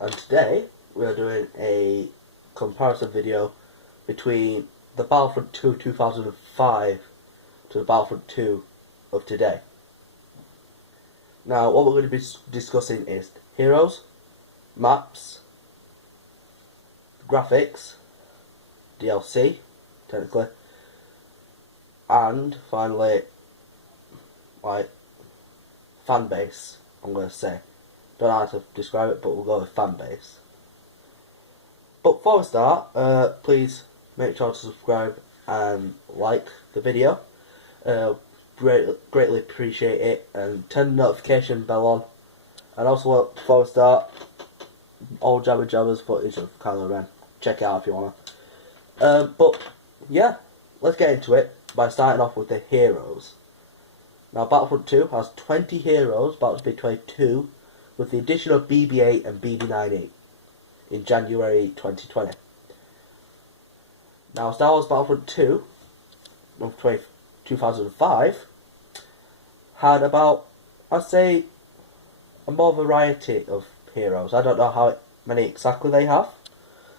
and today we are doing a comparison video between the Battlefront 2 of 2005 to the Battlefront 2 of today. Now, what we're going to be discussing is heroes, maps, graphics, DLC, technically, and finally, fan base, I'm going to say. Don't know how to describe it, but we'll go with fan base. But before we start, please make sure to subscribe and like the video. Greatly appreciate it, and turn the notification bell on. And also, before we start, all Jabba Jabba's footage of Kylo Ren. Check it out if you wanna. But yeah, let's get into it by starting off with the heroes. Now, Battlefront 2 has 20 heroes, about to be 22, with the addition of BB-8 and BB-9E in January 2020. Now, Star Wars Battlefront 2 of 2005 had about, I'd say, a more variety of heroes. I don't know how many exactly they have,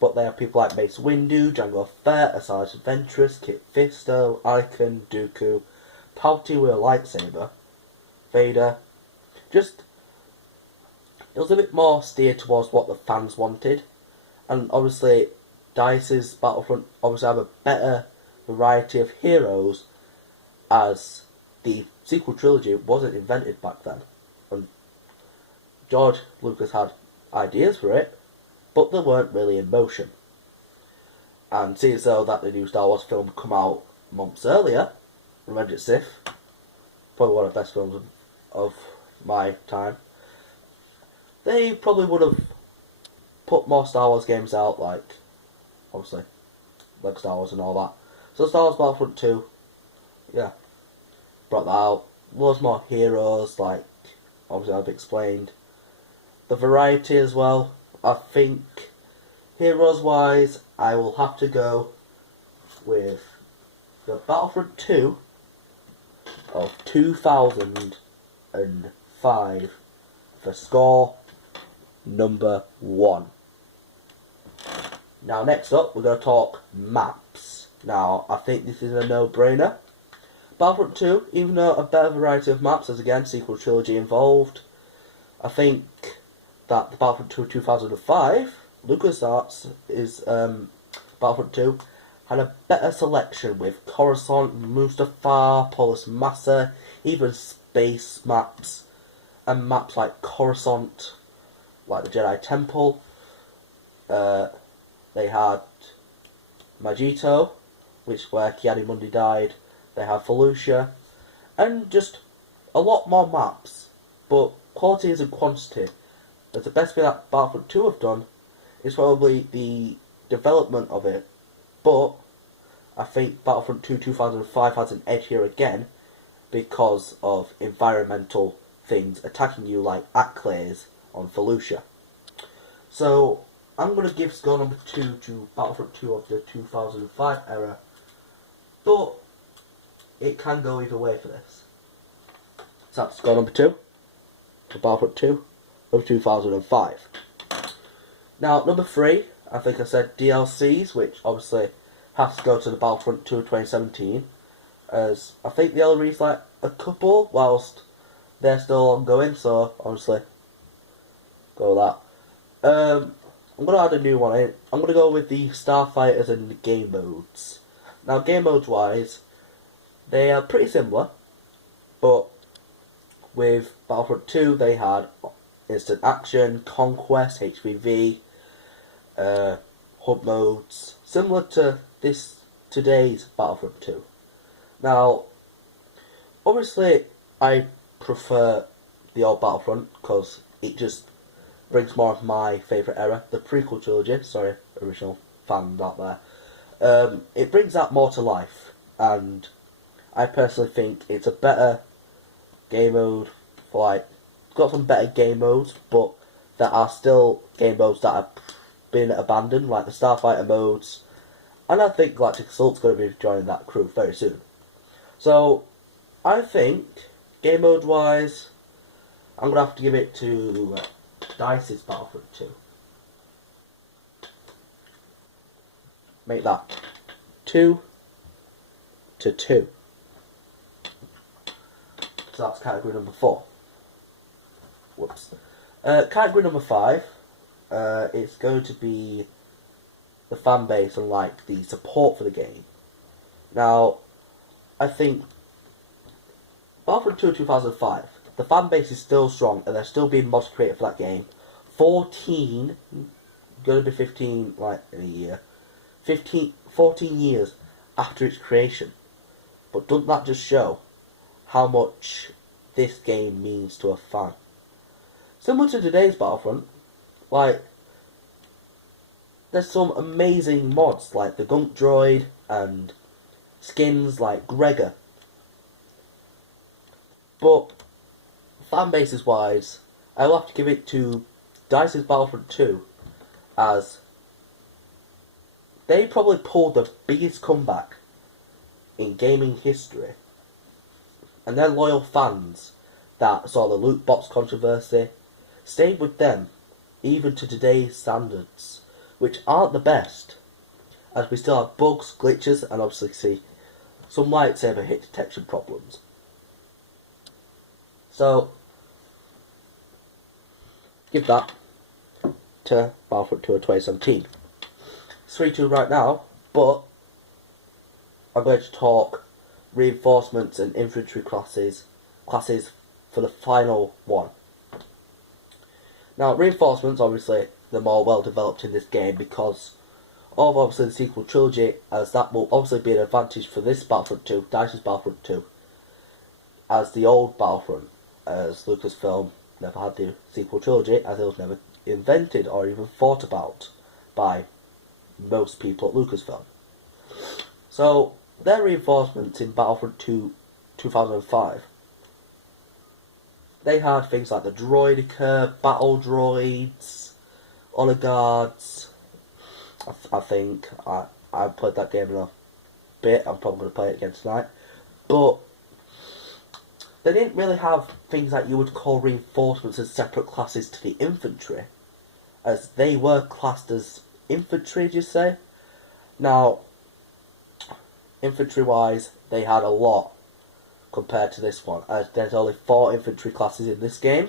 but they have people like Mace Windu, Jango Fett, Asajj Ventress, Kit Fisto, Anakin, Dooku, Palpatine with a lightsaber, Vader. Just, it was a bit more steered towards what the fans wanted, and obviously DICE's Battlefront obviously have a better variety of heroes, as the sequel trilogy wasn't invented back then, and George Lucas had ideas for it, but they weren't really in motion. And seeing as though that the new Star Wars film come out months earlier, Revenge of the Sith, probably one of the best films of my time, they probably would have put more Star Wars games out, like, obviously, like Star Wars and all that. So Star Wars Battlefront 2, yeah, brought that out. Loads more heroes, like, obviously I've explained. The variety as well. I think, heroes-wise, I will have to go with the Battlefront 2 of 2005 for score number 1. Now, next up, we're going to talk maps. Now, I think this is a no-brainer. Battlefront 2, even though a better variety of maps, as again, sequel trilogy involved, I think that the Battlefront 2 2005, LucasArts, is Battlefront 2, had a better selection with Coruscant, Mustafar, Polis Massa, even space maps, and maps like Coruscant, like the Jedi Temple. They had Magito, which is where Ki-Adi-Mundi died. They had Felucia, and just a lot more maps. But quality isn't quantity. As the best thing that Battlefront 2 have done is probably the development of it. But I think Battlefront 2 2005 has an edge here again because of environmental things attacking you, like Acclays on Felucia. So I'm going to give score number 2 to Battlefront 2 of the 2005 era, but it can go either way for this. So that's score number 2 for Battlefront 2 of 2005. Now, number 3, I think I said DLCs, which obviously has to go to the Battlefront 2 of 2017, as I think they only released like a couple whilst they're still ongoing, so obviously go with that. I'm going to add a new one in. I'm going to go with the Starfighters and the game modes. Now, game modes wise, they are pretty similar, but with Battlefront 2 they had instant action, conquest, HVV, hub modes, similar to today's Battlefront 2. Now, obviously I prefer the old Battlefront because it just brings more of my favourite era, the prequel trilogy. Sorry, original fans out there. It brings that more to life, and I personally think it's a better game mode. For like, it's got some better game modes, but there are still game modes that have been abandoned, like the Starfighter modes, and I think Galactic Assault's going to be joining that crew very soon. So I think game mode wise, I'm going to have to give it to DICE's Battlefront 2. make that 2-2. So that's category number 4. Whoops. Category number 5, it's going to be the fan base and like the support for the game. Now, I think Battlefront 2 2005, the fan base is still strong and they're still being mods created for that game. 14, going to be 15 like in a year, 14 years after its creation. But doesn't that just show how much this game means to a fan? Similar to today's Battlefront, like, there's some amazing mods like the Gunk Droid and skins like Gregor. But fanbases wise, I'll have to give it to DICE's Battlefront 2, as they probably pulled the biggest comeback in gaming history. And their loyal fans that saw the loot box controversy stayed with them even to today's standards, which aren't the best, as we still have bugs, glitches, and obviously see some lightsaber hit detection problems. So, give that to Battlefront 2 2017. It's 3-2 right now, but I'm going to talk reinforcements and infantry classes for the final one. Now, reinforcements, obviously, they're more well developed in this game because of obviously the sequel trilogy, as that will obviously be an advantage for this Battlefront 2, DICE's Battlefront 2, as the old Battlefront, as Lucasfilm never had the sequel trilogy, as it was never invented or even thought about by most people at Lucasfilm. So, their reinforcements in Battlefront 2 2005, they had things like the Droideka, Battle Droids, Honor Guards. I think I played that game in a bit. I'm probably going to play it again tonight. But they didn't really have things that you would call reinforcements as separate classes to the infantry, as they were classed as infantry, do you say? Now, infantry-wise, they had a lot compared to this one, as there's only 4 infantry classes in this game,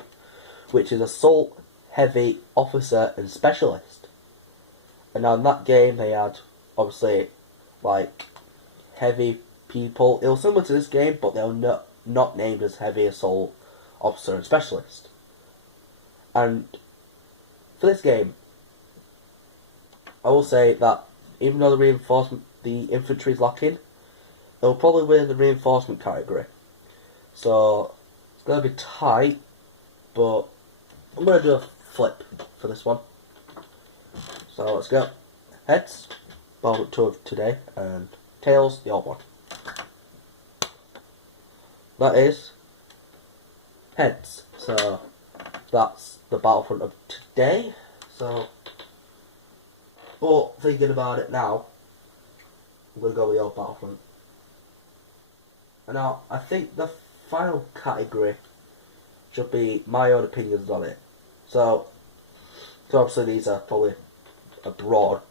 which is Assault, Heavy, Officer, and Specialist. And now in that game, they had, obviously, like, heavy people. It was similar to this game, but they were not named as Heavy, Assault, Officer, and Specialist. And for this game, I will say that even though the infantry is lacking, they'll probably win the reinforcement category. So, it's going to be tight, but I'm going to do a flip for this one. So, let's go. Heads, Battlefront 2 of today, and tails, the old one. That is heads. So, that's the Battlefront of today. So, but thinking about it now, I'm going to go with the old Battlefront. And now, I think the final category should be my own opinions on it. So obviously these are probably a broad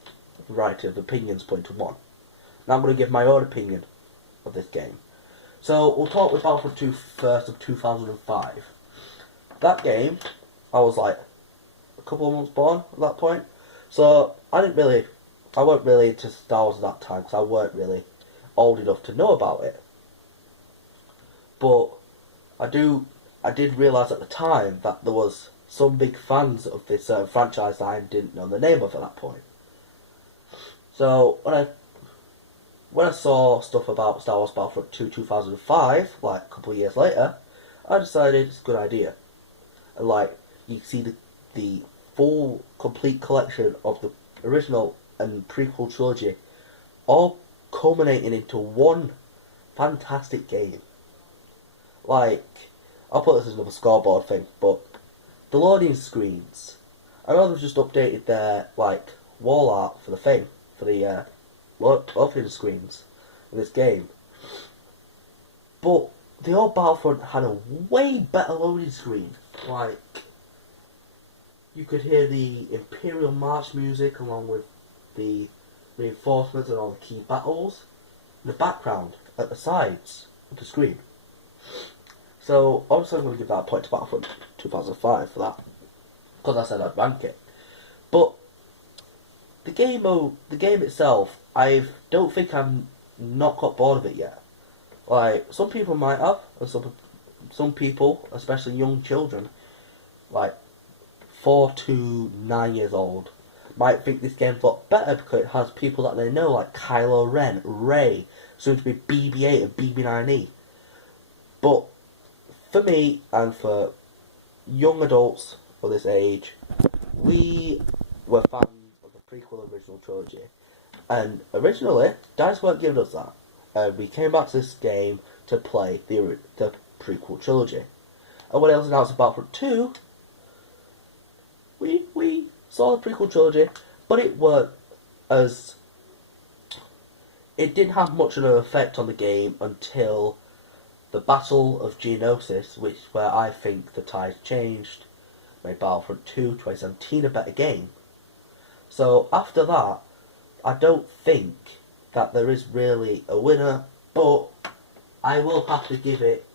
variety of opinions put into one. Now I'm going to give my own opinion of this game. So we'll talk with Battlefront 2 first of 2005. That game, I was like a couple of months born at that point. So I weren't really into Star Wars at that time because I weren't really old enough to know about it. But I did realise at the time that there was some big fans of this franchise that I didn't know the name of at that point. So when I saw stuff about Star Wars Battlefront 2 2005, like a couple of years later, I decided it's a good idea. And like, you see the full, complete collection of the original and prequel trilogy all culminating into one fantastic game. Like, I'll put this as another scoreboard thing, but the loading screens, I know they've just updated their, like, wall art for the thing, for the opening screens in this game. But the old Battlefront had a way better loading screen. Like, you could hear the Imperial March music along with the reinforcements and all the key battles in the background at the sides of the screen. So obviously I'm going to give that a point to Battlefront 2005 for that, because I said I'd rank it. But the game itself, I don't think I'm not got bored of it yet. Like, some people might have, and some people, especially young children, like 4 to 9 years old, might think this game's a lot better because it has people that they know, like Kylo Ren, Rey, soon to be BB-8 and BB-9E. But for me, and for young adults of this age, we were fans of the prequel original trilogy. And originally, DICE weren't giving us that. We came back to this game to play the prequel trilogy. And when it was announced about Battlefront 2, we saw the prequel trilogy, but it didn't have much of an effect on the game until the Battle of Geonosis, where I think the tide changed, made Battlefront 2 2017 a better game. So after that, I don't think that there is really a winner, but I will have to give it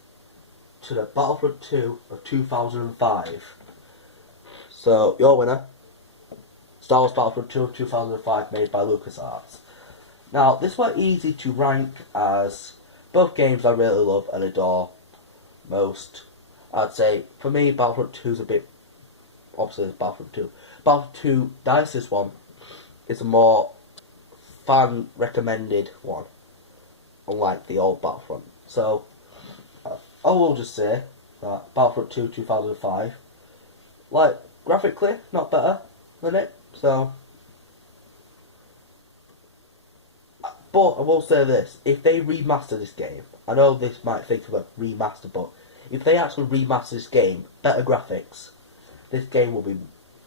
to the Battlefront 2 of 2005. So, your winner, Star Wars Battlefront 2 of 2005, made by LucasArts. Now, this was easy to rank, as both games I really love and adore most. I'd say, for me, Battlefront 2 is a bit... Obviously, it's Battlefront 2. Battlefront 2, DICE's one, is a more fan-recommended one, unlike the old Battlefront. So, I will just say that Battlefront 2 2005, like, graphically, not better than it, so... But I will say this, if they remaster this game, I know this might think of a remaster, but if they actually remaster this game, better graphics, this game will be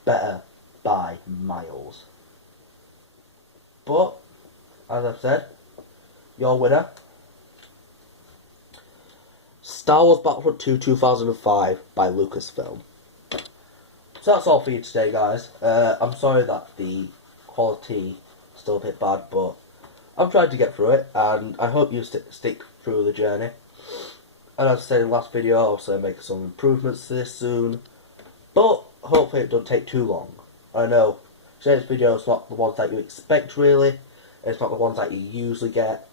better by miles. But, as I've said, your winner, Star Wars Battlefront 2 2005 by Lucasfilm. So that's all for you today, guys. I'm sorry that the quality is still a bit bad, but I'm trying to get through it, and I hope you stick through the journey. And as I said in the last video, I'll also make some improvements to this soon, but hopefully it doesn't take too long. I know today's video is not the ones that you expect, really. It's not the ones that you usually get,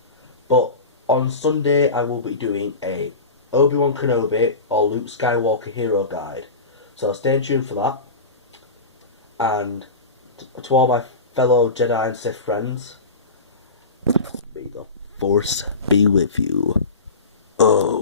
but on Sunday I will be doing a Obi-Wan Kenobi or Luke Skywalker Hero Guide, so stay tuned for that. And to all my fellow Jedi and Sith friends, may the Force be with you. Oh.